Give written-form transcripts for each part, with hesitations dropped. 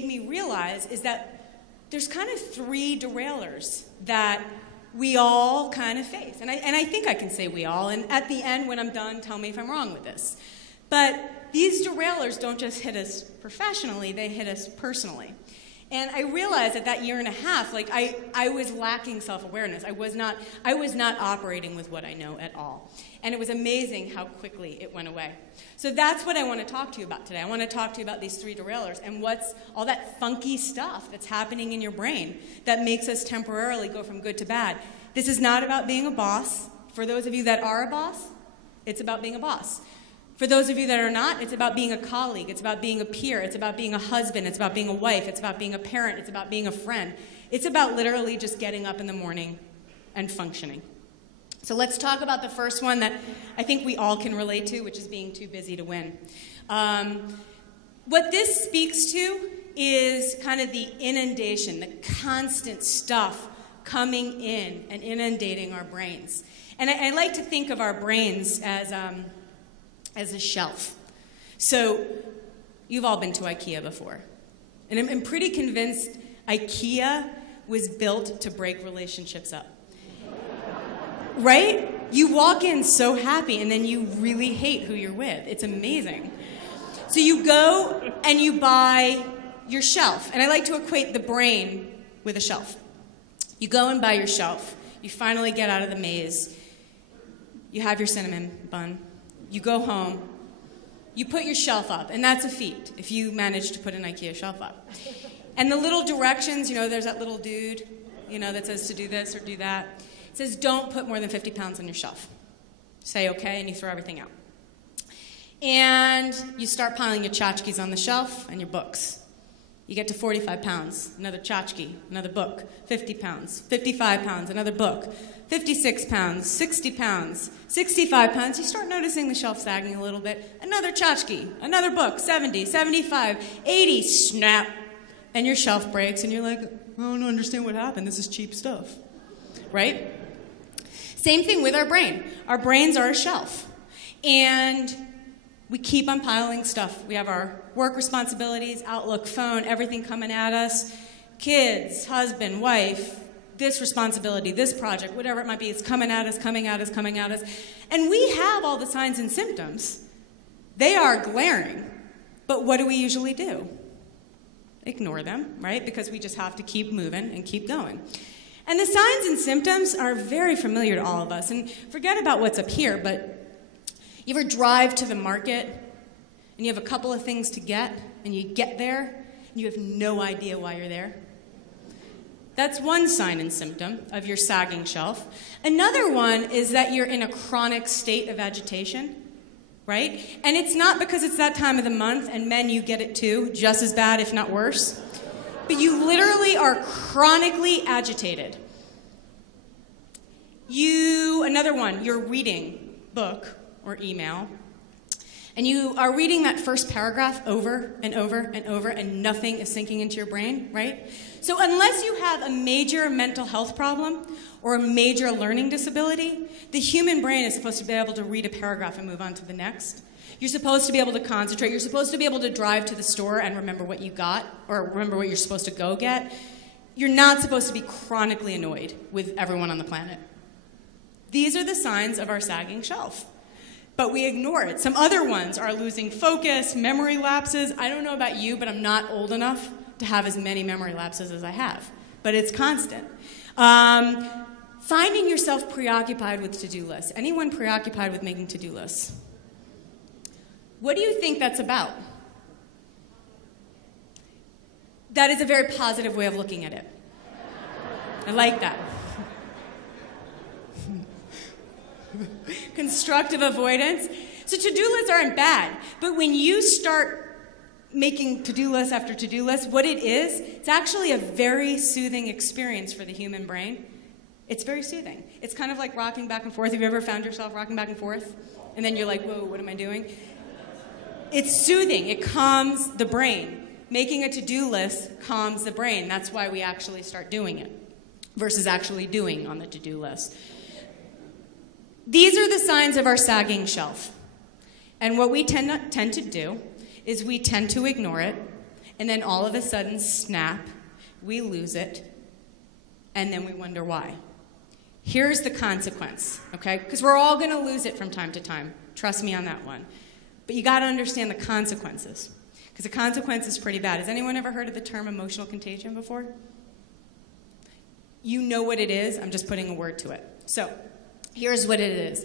made me realize is that there's kind of 3 derailers that we all kind of face. And I think I can say we all, and at the end when I'm done, tell me if I'm wrong with this. But these derailers don't just hit us professionally, they hit us personally. And I realized that year and a half, like I was lacking self-awareness. I was not operating with what I know at all. And it was amazing how quickly it went away. So that's what I want to talk to you about today. I want to talk to you about these 3 derailers and what's all that funky stuff that's happening in your brain that makes us temporarily go from good to bad. This is not about being a boss. For those of you that are a boss, it's about being a boss. For those of you that are not, it's about being a colleague, it's about being a peer, it's about being a husband, it's about being a wife, it's about being a parent, it's about being a friend. It's about literally just getting up in the morning and functioning. So let's talk about the first one that I think we all can relate to, which is being too busy to win. What this speaks to is kind of the inundation, the constant stuff coming in and inundating our brains. And I like to think of our brains as a shelf. So you've all been to IKEA before. And I'm pretty convinced IKEA was built to break relationships up. Right? You walk in so happy and then you really hate who you're with. It's amazing. So you go and you buy your shelf. And I like to equate the brain with a shelf. You go and buy your shelf. You finally get out of the maze. You have your cinnamon bun. You go home, you put your shelf up, and that's a feat if you manage to put an IKEA shelf up. And the little directions, there's that little dude, that says to do this or do that. It says don't put more than 50 pounds on your shelf. Say okay, and you throw everything out. And you start piling your tchotchkes on the shelf and your books. You get to 45 pounds, another tchotchke, another book, 50 pounds, 55 pounds, another book, 56 pounds, 60 pounds, 65 pounds. You start noticing the shelf sagging a little bit. Another tchotchke, another book, 70, 75, 80, snap. And your shelf breaks and you're like, I don't understand what happened. This is cheap stuff, right? Same thing with our brain. Our brains are a shelf. And we keep on piling stuff. We have our work responsibilities, Outlook, phone, everything coming at us. Kids, husband, wife, this responsibility, this project, whatever it might be, it's coming at us, coming at us, coming at us. And we have all the signs and symptoms. They are glaring. But what do we usually do? Ignore them, right? Because we just have to keep moving and keep going. And the signs and symptoms are very familiar to all of us. And forget about what's up here, but you ever drive to the market and you have a couple of things to get, and you get there and you have no idea why you're there? That's one sign and symptom of your sagging shelf. Another one is that you're in a chronic state of agitation, right? And it's not because it's that time of the month, and men, you get it too, just as bad, if not worse. But you literally are chronically agitated. Another one, you're reading book or email, and you are reading that first paragraph over and over and over, and nothing is sinking into your brain, right? So unless you have a major mental health problem or a major learning disability, the human brain is supposed to be able to read a paragraph and move on to the next. You're supposed to be able to concentrate. You're supposed to be able to drive to the store and remember what you got, or remember what you're supposed to go get. You're not supposed to be chronically annoyed with everyone on the planet. These are the signs of our sagging shelf. But we ignore it. Some other ones are losing focus, memory lapses. I don't know about you, but I'm not old enough to have as many memory lapses as I have. But it's constant. Finding yourself preoccupied with to-do lists. Anyone preoccupied with making to-do lists? What do you think that's about? That is a very positive way of looking at it. I like that. Constructive avoidance. So to-do lists aren't bad, but when you start making to-do list after to-do list, what it is, it's actually a very soothing experience for the human brain. It's very soothing. It's kind of like rocking back and forth. Have you ever found yourself rocking back and forth? And then you're like, whoa, what am I doing? It's soothing. It calms the brain. Making a to-do list calms the brain. That's why we actually start doing it versus actually doing on the to-do list. These are the signs of our sagging shelf. And what we tend to do is we tend to ignore it, And then all of a sudden, snap, we lose it, and then we wonder why. Here's the consequence, okay? Because we're all going to lose it from time to time. Trust me on that one. But you got to understand the consequences, because the consequence is pretty bad. Has anyone ever heard of the term emotional contagion before? You know what it is. I'm just putting a word to it. So here's what it is.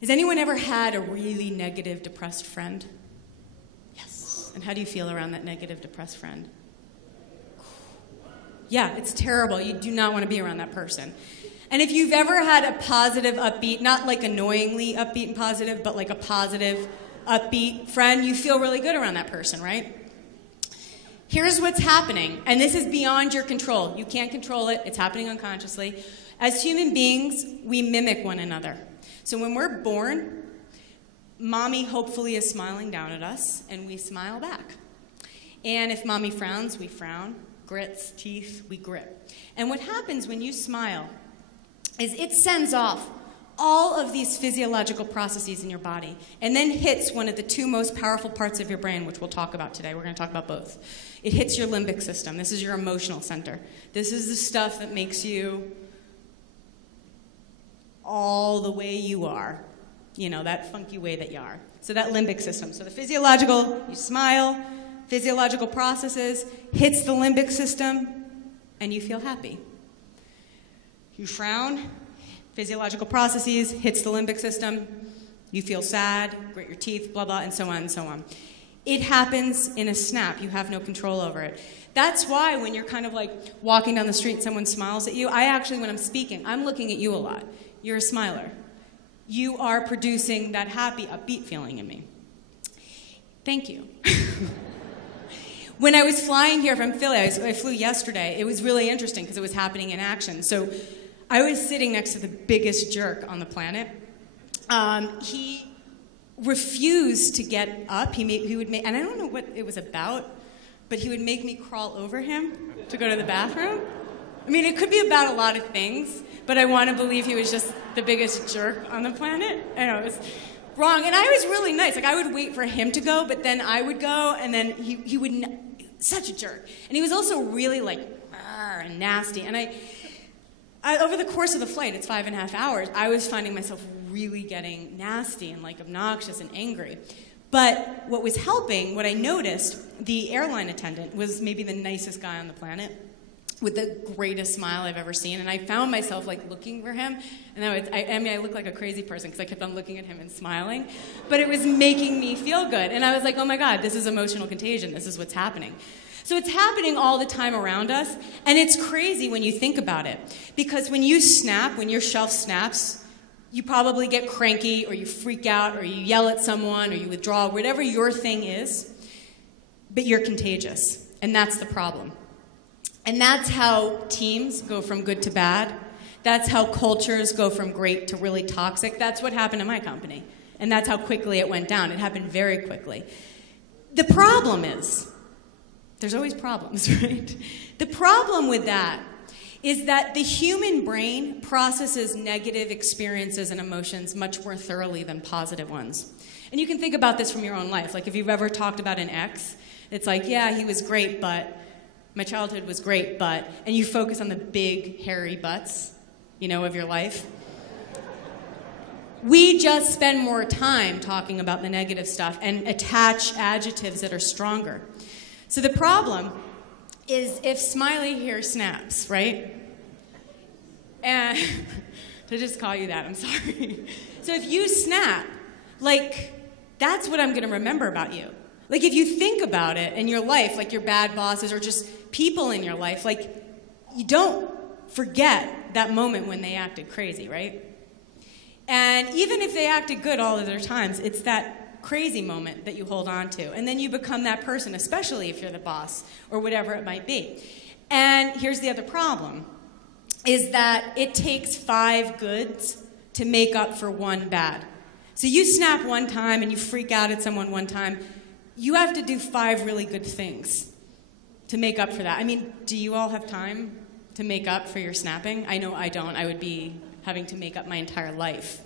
Has anyone ever had a really negative, depressed friend? Yes. And how do you feel around that negative, depressed friend? Yeah, it's terrible. You do not want to be around that person. And if you've ever had a positive, upbeat, not like annoyingly upbeat and positive, but like a positive, upbeat friend, you feel really good around that person, right? Here's what's happening, and this is beyond your control. You can't control it. It's happening unconsciously. As human beings, we mimic one another. So when we're born, mommy hopefully is smiling down at us, and we smile back. And if mommy frowns, we frown. Grits, teeth, we grit. And what happens when you smile is it sends off all of these physiological processes in your body and then hits one of the two most powerful parts of your brain, which we'll talk about today. We're going to talk about both. It hits your limbic system. This is your emotional center. This is the stuff that makes you all the way you are, you know, that funky way that you are. So that limbic system. So the physiological, you smile, physiological processes, hits the limbic system, and you feel happy. You frown, physiological processes, hits the limbic system, you feel sad, grit your teeth, blah, blah, and so on and so on. It happens in a snap. You have no control over it. That's why when you're kind of like walking down the street and someone smiles at you, I actually, when I'm speaking, I'm looking at you a lot. You're a smiler. You are producing that happy, upbeat feeling in me. Thank you. When I was flying here from Philly, I flew yesterday, it was really interesting because it was happening in action. So I was sitting next to the biggest jerk on the planet. He refused to get up. He would make, and I don't know what it was about, but he would make me crawl over him to go to the bathroom. I mean, it could be about a lot of things, but I want to believe he was just the biggest jerk on the planet. I know, it was wrong. And I was really nice. Like, I would wait for him to go, but then I would go, and then he would, such a jerk. And he was also really, like, and nasty. And I over the course of the flight, it's 5.5 hours, I was finding myself really getting nasty and, like, obnoxious and angry. But what was helping, what I noticed, the airline attendant was maybe the nicest guy on the planet, with the greatest smile I've ever seen, and I found myself like looking for him, and I look like a crazy person because I kept on looking at him and smiling, but it was making me feel good, and I was like, oh my God, this is emotional contagion, this is what's happening. So it's happening all the time around us, and it's crazy when you think about it, because when you snap, when your shelf snaps, you probably get cranky, or you freak out, or you yell at someone, or you withdraw, whatever your thing is, but you're contagious, and that's the problem. And that's how teams go from good to bad. That's how cultures go from great to really toxic. That's what happened in my company. And that's how quickly it went down. It happened very quickly. The problem is, there's always problems, right? The problem with that is that the human brain processes negative experiences and emotions much more thoroughly than positive ones. And you can think about this from your own life. Like if you've ever talked about an ex, it's like, yeah, he was great, but my childhood was great, but, and you focus on the big, hairy butts, you know, of your life. We just spend more time talking about the negative stuff and attach adjectives that are stronger. So the problem is if Smiley here snaps, right? And to just call you that, I'm sorry. So if you snap, like, that's what I'm going to remember about you. Like, if you think about it in your life, like your bad bosses or just people in your life, like, you don't forget that moment when they acted crazy, right? And even if they acted good all of their times, it's that crazy moment that you hold on to. And then you become that person, especially if you're the boss or whatever it might be. And here's the other problem, is that it takes 5 goods to make up for 1 bad. So you snap one time and you freak out at someone one time, you have to do 5 really good things to make up for that. I mean, do you all have time to make up for your snapping? I know I don't. I would be having to make up my entire life